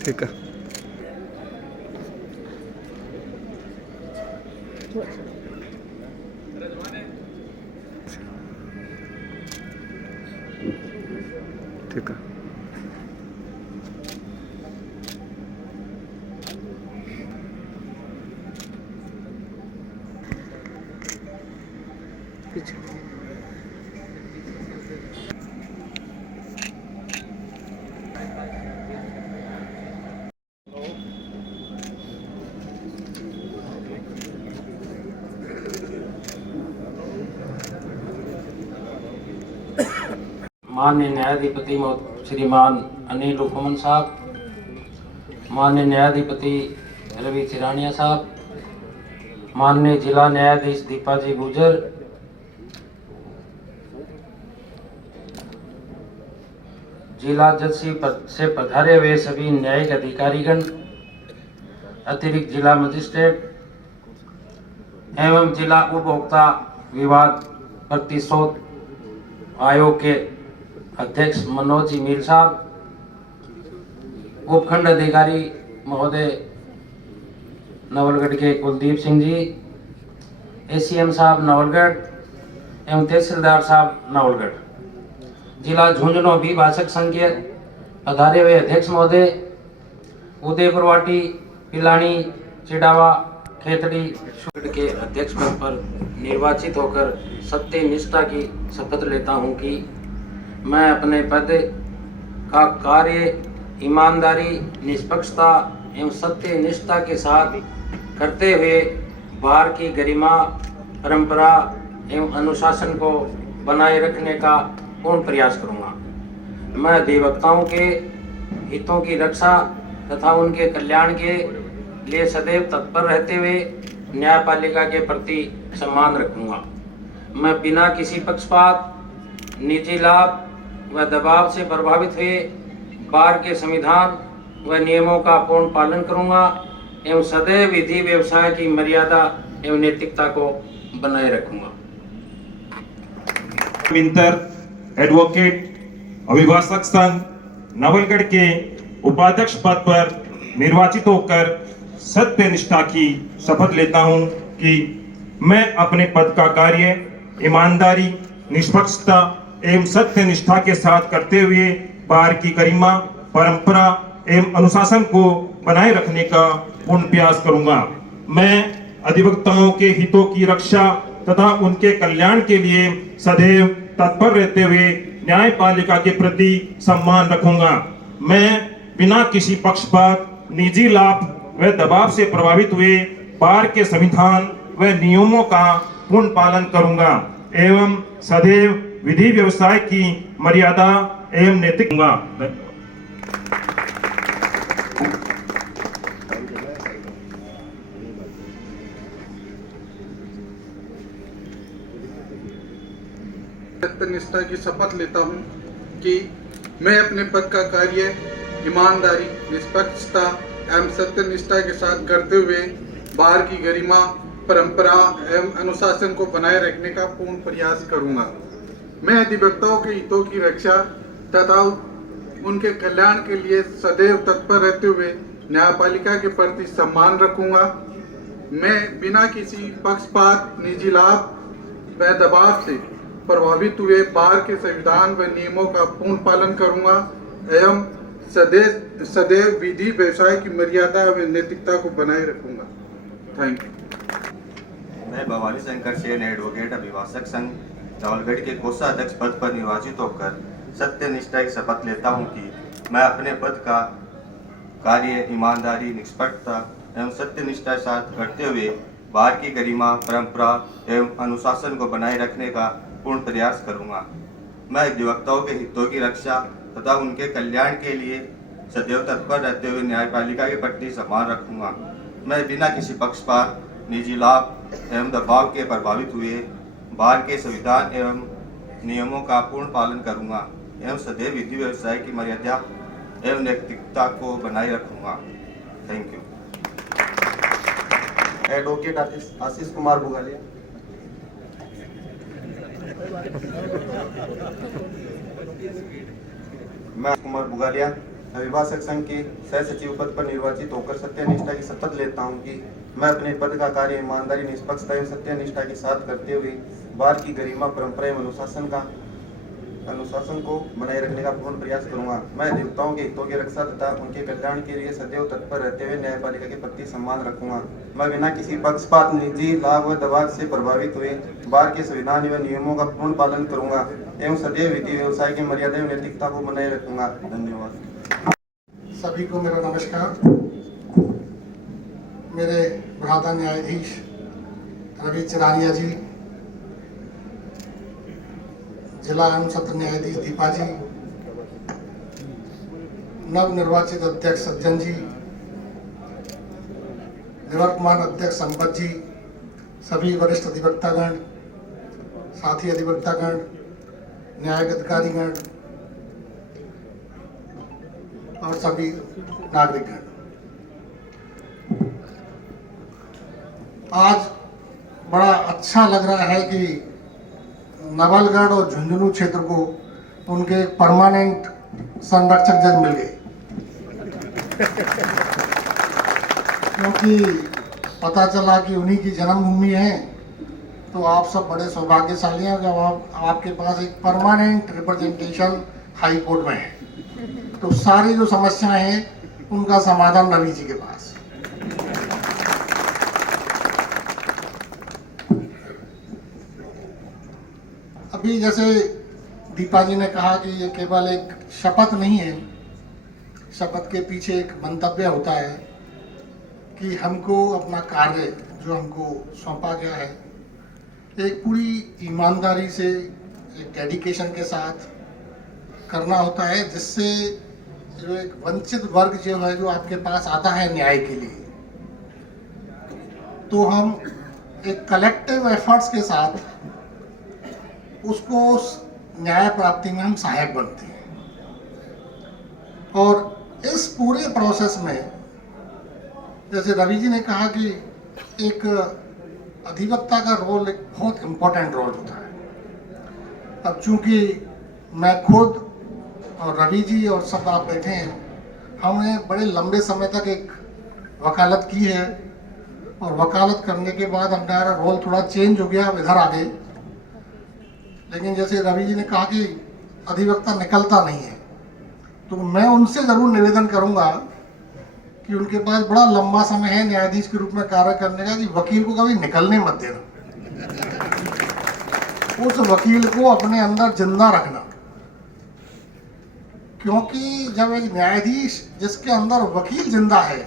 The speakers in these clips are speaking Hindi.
ठीक है। ठीक है। माननीय न्यायाधिपति श्रीमान अनिल हुक्मन साहब, माननीय न्यायाधिपति रवि चिरानिया साहब, माननीय जिला न्यायाधीश दीपा जी गुजर, जिला जज से पधारे हुए सभी न्यायिक अधिकारीगण, अतिरिक्त जिला मजिस्ट्रेट एवं जिला उपभोक्ता विवाद प्रतिशोध आयोग के अध्यक्ष मनोज जी मीर साहब, उपखंड अधिकारी महोदय नवलगढ़ के कुलदीप सिंह जी, एसीएम साहब नवलगढ़ एवं तहसीलदार साहब नवलगढ़, जिला झुंझुनू अभिभाषक संघ के पधारे हुए अध्यक्ष महोदय, उदयपुरवाटी पिलानी चिड़ावा खेतड़ी के अध्यक्ष पद पर निर्वाचित होकर सत्य निष्ठा की शपथ लेता हूं कि मैं अपने पद का कार्य ईमानदारी, निष्पक्षता एवं सत्य निष्ठा के साथ करते हुए बार की गरिमा, परंपरा एवं अनुशासन को बनाए रखने का पूर्ण प्रयास करूंगा। मैं अधिवक्ताओं के हितों की रक्षा तथा उनके कल्याण के लिए सदैव तत्पर रहते हुए न्यायपालिका के प्रति सम्मान रखूंगा। मैं बिना किसी पक्षपात, निजी लाभ व दबाव से प्रभावित हुए बार के संविधान व नियमों का पूर्ण पालन करूंगा एवं सदैव विधि व्यवसाय की मर्यादा एवं नैतिकता को बनाए रखूंगा। विंतर एडवोकेट अभिभाषक संघ नवलगढ़ के उपाध्यक्ष पद पर निर्वाचित होकर सत्य निष्ठा की शपथ लेता हूं कि मैं अपने पद का कार्य ईमानदारी, निष्पक्षता एवं सत्य निष्ठा के साथ करते हुए बार की गरिमा, परंपरा एवं अनुशासन को बनाए रखने का पूर्ण प्रयास करूंगा। मैं अधिवक्ताओं के हितों की रक्षा तथा उनके कल्याण के लिए सदैव तत्पर रहते हुए न्यायपालिका के प्रति सम्मान रखूंगा। मैं बिना किसी पक्षपात, निजी लाभ व दबाव से प्रभावित हुए बार के संविधान व नियमों का पूर्ण पालन करूंगा एवं सदैव विधि व्यवसाय की मर्यादा एवं नैतिक होगा। सत्यनिष्ठा की शपथ लेता हूं कि मैं अपने पद का कार्य ईमानदारी, निष्पक्षता एवं सत्यनिष्ठा के साथ करते हुए बार की गरिमा, परंपरा एवं अनुशासन को बनाए रखने का पूर्ण प्रयास करूंगा। मैं अधिवक्ताओं के हितों की रक्षा तथा उनके कल्याण के लिए सदैव तत्पर रहते हुए न्यायपालिका के प्रति सम्मान रखूंगा। मैं बिना किसी पक्षपात, निजी लाभ व दबाव से प्रभावित हुए बार के संविधान व नियमों का पूर्ण पालन करूंगा एवं सदैव विधि व्यवसाय की मर्यादा व नैतिकता को बनाए रखूंगा। Thank you. मैं भवानी शंकर सेन एडवोकेट अभिभाषक संघ नवलगढ़ के कोषाध्यक्ष पद पर निर्वाचित होकर सत्य निष्ठा की शपथ लेता हूं कि मैं अपने पद का कार्य ईमानदारी, निष्पक्षता एवं सत्य निष्ठा के साथ करते हुए बार की गरिमा, परंपरा एवं अनुशासन को बनाए रखने का पूर्ण प्रयास करूंगा। मैं अधिवक्ताओं के हितों की रक्षा तथा उनके कल्याण के लिए सदैव तत्पर रहते हुए न्यायपालिका के प्रति सम्मान रखूंगा। मैं बिना किसी पक्षपात, निजी लाभ एवं दबाव के प्रभावित हुए बार के संविधान एवं नियमों का पूर्ण पालन करूंगा एवं सदैव विधि व्यवसाय की मर्यादा एवं नैतिकता को बनाए रखूंगा। Thank you. Advocate Ashish Kumar Bugalia. मैं कुमार बुगालिया अभिभाषक संघ के सह सचिव पद पर निर्वाचित होकर सत्यनिष्ठा की शपथ लेता हूँ कि मैं अपने पद का कार्य ईमानदारी, निष्पक्षता एवं सत्यनिष्ठा के साथ करते हुए बार की गरिमा, परंपरा एवं अनुशासन को बनाए रखने का पूर्ण प्रयास करूंगा। मैं देवताओं के हितों की रक्षा तथा उनके कल्याण के लिए सदैव तत्पर रहते हुए न्यायपालिका के प्रति सम्मान रखूंगा। मैं बिना किसी पक्षपात, निजी लाभ व दबाव से प्रभावित हुए बार के संविधान एवं नियमों का पूर्ण पालन करूंगा एवं सदैव विधि व्यवसाय की मर्यादा एवं नैतिकता को बनाए रखूंगा। धन्यवाद। सभी को मेरा नमस्कार। मेरे प्रधान न्यायाधीश रवि चिरानिया जी, जिला एवं सत्र न्यायाधीश दीपा जी, नव निर्वाचित अध्यक्ष सज्जन जी, निवर्तमान अध्यक्ष संपत जी, सभी वरिष्ठ अधिवक्तागण, साथी अधिवक्तागण, न्यायिक अधिकारीगण और सभी नागरिकगण, आज बड़ा अच्छा लग रहा है कि नवलगढ़ और झुंझुनू क्षेत्र को उनके परमानेंट संरक्षक जज मिल गए, क्योंकि पता चला कि उन्हीं की जन्मभूमि है। तो आप सब बड़े सौभाग्यशाली हैं जब आपके पास एक परमानेंट रिप्रेजेंटेशन हाई कोर्ट में है। तो सारी जो समस्याएं हैं उनका समाधान रवि जी के पास। अभी जैसे दीपा जी ने कहा कि ये केवल एक शपथ नहीं है, शपथ के पीछे एक मंतव्य होता है कि हमको अपना कार्य जो हमको सौंपा गया है एक पूरी ईमानदारी से, एक डेडिकेशन के साथ करना होता है, जिससे जो एक वंचित वर्ग जो है जो आपके पास आता है न्याय के लिए, तो हम एक कलेक्टिव एफर्ट्स के साथ उसको न्याय प्राप्ति में हम सहायक बनते हैं। और इस पूरे प्रोसेस में जैसे रवि जी ने कहा कि एक अधिवक्ता का रोल एक बहुत इम्पोर्टेंट रोल होता है। अब चूंकि मैं खुद और रवि जी और सब आप बैठे हैं, हमने बड़े लंबे समय तक एक वकालत की है और वकालत करने के बाद हमारा रोल थोड़ा चेंज हो गया, अब इधर आ गए। लेकिन जैसे रवि जी ने कहा कि अधिवक्ता निकलता नहीं है, तो मैं उनसे ज़रूर निवेदन करूंगा कि उनके पास बड़ा लंबा समय है न्यायाधीश के रूप में कार्य करने का, कि वकील को कभी निकलने मत देना, उस वकील को अपने अंदर जिंदा रखना। क्योंकि जब एक न्यायाधीश जिसके अंदर वकील जिंदा है,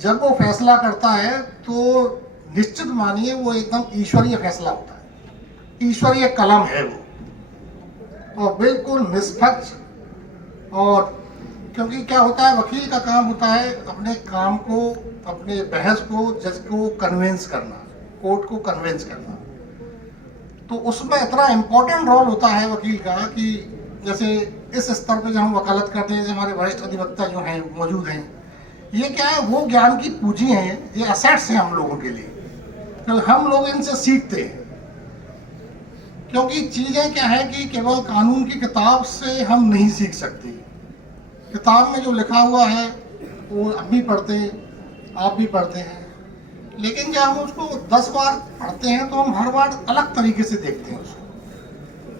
जब वो फैसला करता है तो निश्चित मानिए वो एकदम ईश्वरीय फैसला होता है, ईश्वरीय कलम है वो, और बिल्कुल निष्पक्ष। और क्योंकि क्या होता है, वकील का काम होता है अपने काम को, अपने बहस को जज को कन्विंस करना, कोर्ट को कन्विंस करना। तो उसमें इतना इम्पोर्टेंट रोल होता है वकील का कि जैसे इस स्तर पे जब हम वकालत करते हैं, जैसे हमारे वरिष्ठ अधिवक्ता जो हैं मौजूद हैं, ये क्या है, वो ज्ञान की पूंजी हैं, ये एसेट्स हैं हम लोगों के लिए, तो हम लोग इनसे सीखते हैं। क्योंकि चीज़ें क्या है कि केवल कानून की किताब से हम नहीं सीख सकते। किताब में जो लिखा हुआ है वो हम भी पढ़ते हैं, आप भी पढ़ते हैं, लेकिन जब हम उसको 10 बार पढ़ते हैं तो हम हर बार अलग तरीके से देखते हैं उसको।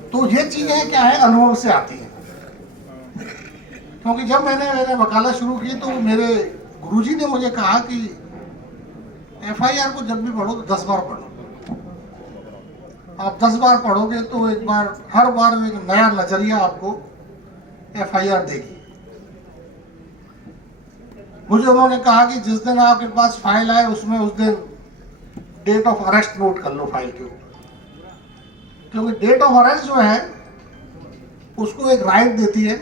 तो ये चीज़ें क्या है, अनुभव से आती हैं। क्योंकि जब मैंने वकालत शुरू की तो मेरे गुरुजी ने मुझे कहा कि FIR को जब भी पढ़ो तो 10 बार पढ़ो। आप 10 बार पढ़ोगे तो एक बार, हर बार एक नया नजरिया आपको FIR देगी। मुझे उन्होंने कहा कि जिस दिन आपके पास फाइल आए उसमें उस दिन डेट ऑफ अरेस्ट नोट कर लो फाइल के ऊपर, क्योंकि डेट ऑफ अरेस्ट जो है उसको एक राइट देती है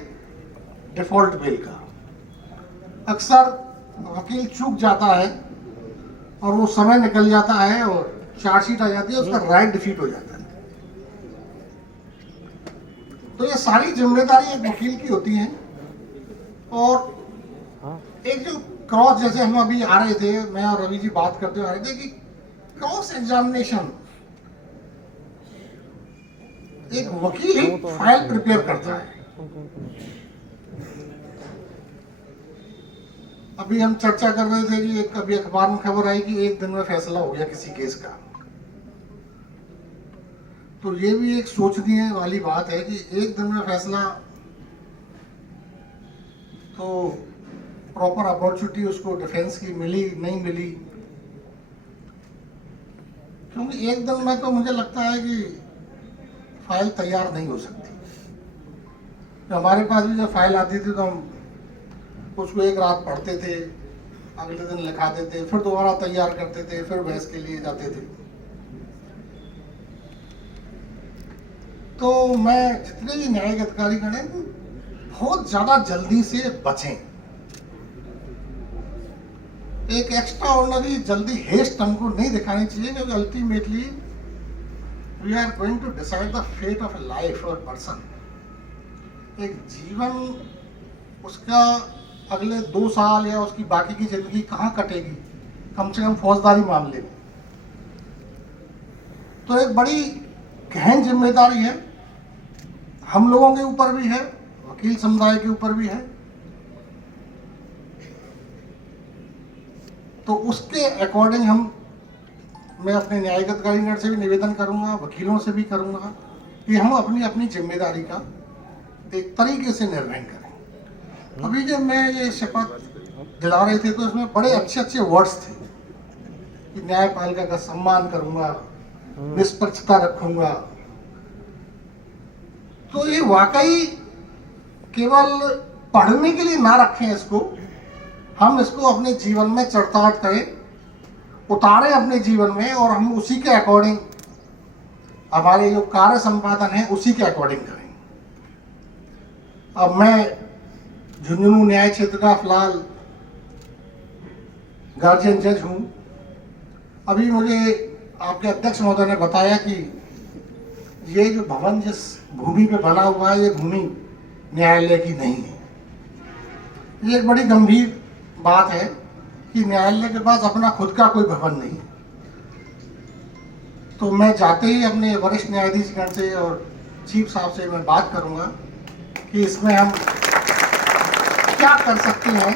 डिफॉल्ट बेल का। अक्सर वकील चूक जाता है और वो समय निकल जाता है और चार्जशीट आ जाती है, उसका राइट डिफीट हो जाता है। तो ये सारी जिम्मेदारी एक वकील की होती है। और एक जो क्रॉस, जैसे हम अभी आ रहे थे, मैं और रवि जी बात करते हुए आ रहे थे कि क्रॉस एग्जामिनेशन, एक वकील ही फाइल प्रिपेयर करता है अभी हम चर्चा कर रहे थे कि एक अभी अखबार में खबर आई कि एक दिन में फैसला हो गया किसी केस का। तो ये भी एक सोचने वाली बात है कि एक दिन में फैसला, तो प्रॉपर अपॉर्चुनिटी उसको डिफेंस की मिली नहीं मिली, क्योंकि एक दिन में तो मुझे लगता है कि फाइल तैयार नहीं हो सकती। तो हमारे पास भी जब फाइल आती थी तो हम उसको एक रात पढ़ते थे, अगले दिन लिखाते थे, फिर दोबारा तैयार करते थे, फिर बहस के लिए जाते थे। तो मैं जितने भी न्यायिक अधिकारी गण हैं बहुत ज्यादा जल्दी से बचें। एक एक्स्ट्रा ऑर्डिनरी जल्दी हेस्ट हमको नहीं दिखानी चाहिए, क्योंकि ultimately we are going to decide the fate of a life और पर्सन। एक जीवन, उसका अगले 2 साल या उसकी बाकी की जिंदगी कहाँ कटेगी, कम से कम फौजदारी मामले में। तो एक बड़ी गहन जिम्मेदारी है, हम लोगों के ऊपर भी है, वकील समुदाय के ऊपर भी है। तो उसके अकॉर्डिंग मैं अपने न्यायिक अधिकारीगण से भी निवेदन करूंगा, वकीलों से भी करूंगा कि हम अपनी अपनी जिम्मेदारी का एक तरीके से निर्वहन करें। अभी जब मैं ये शपथ दिला रहे थे तो इसमें बड़े अच्छे अच्छे वर्ड्स थे कि न्यायपालिका का सम्मान करूंगा, निष्पक्षता रखूंगा। तो ये वाकई केवल पढ़ने के लिए ना रखें इसको, हम इसको अपने जीवन में चरितार्थ करें, उतारें अपने जीवन में, और हम उसी के अकॉर्डिंग हमारे जो कार्य संपादन है उसी के अकॉर्डिंग करें। अब मैं झुंझुनू न्याय क्षेत्र का फिलहाल गार्जियन जज हूं। अभी मुझे आपके अध्यक्ष महोदय ने बताया कि ये जो भवन जिस भूमि पे बना हुआ है, ये भूमि न्यायालय की नहीं है। ये एक बड़ी गंभीर बात है कि न्यायालय के पास अपना खुद का कोई भवन नहीं है। तो मैं जाते ही अपने वरिष्ठ न्यायाधीश गण से और चीफ साहब से मैं बात करूंगा कि इसमें हम क्या कर सकते हैं।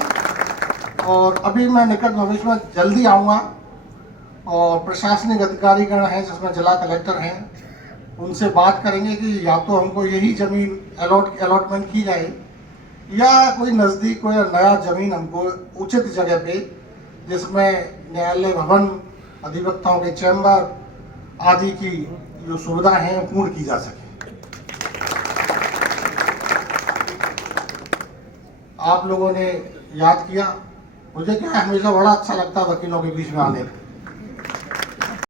और अभी मैं निकट भविष्य में जल्दी आऊँगा और प्रशासनिक अधिकारीगण हैं जिसमें जिला कलेक्टर हैं, उनसे बात करेंगे कि या तो हमको यही ज़मीन अलॉटमेंट की जाए, या कोई नज़दीक कोई नया ज़मीन हमको उचित जगह पे, जिसमें न्यायालय भवन, अधिवक्ताओं के चैम्बर आदि की जो सुविधा है पूर्ण की जा सके। आप लोगों ने याद किया, मुझे क्या हमेशा बड़ा अच्छा लगता है वकीलों के बीच में आने में।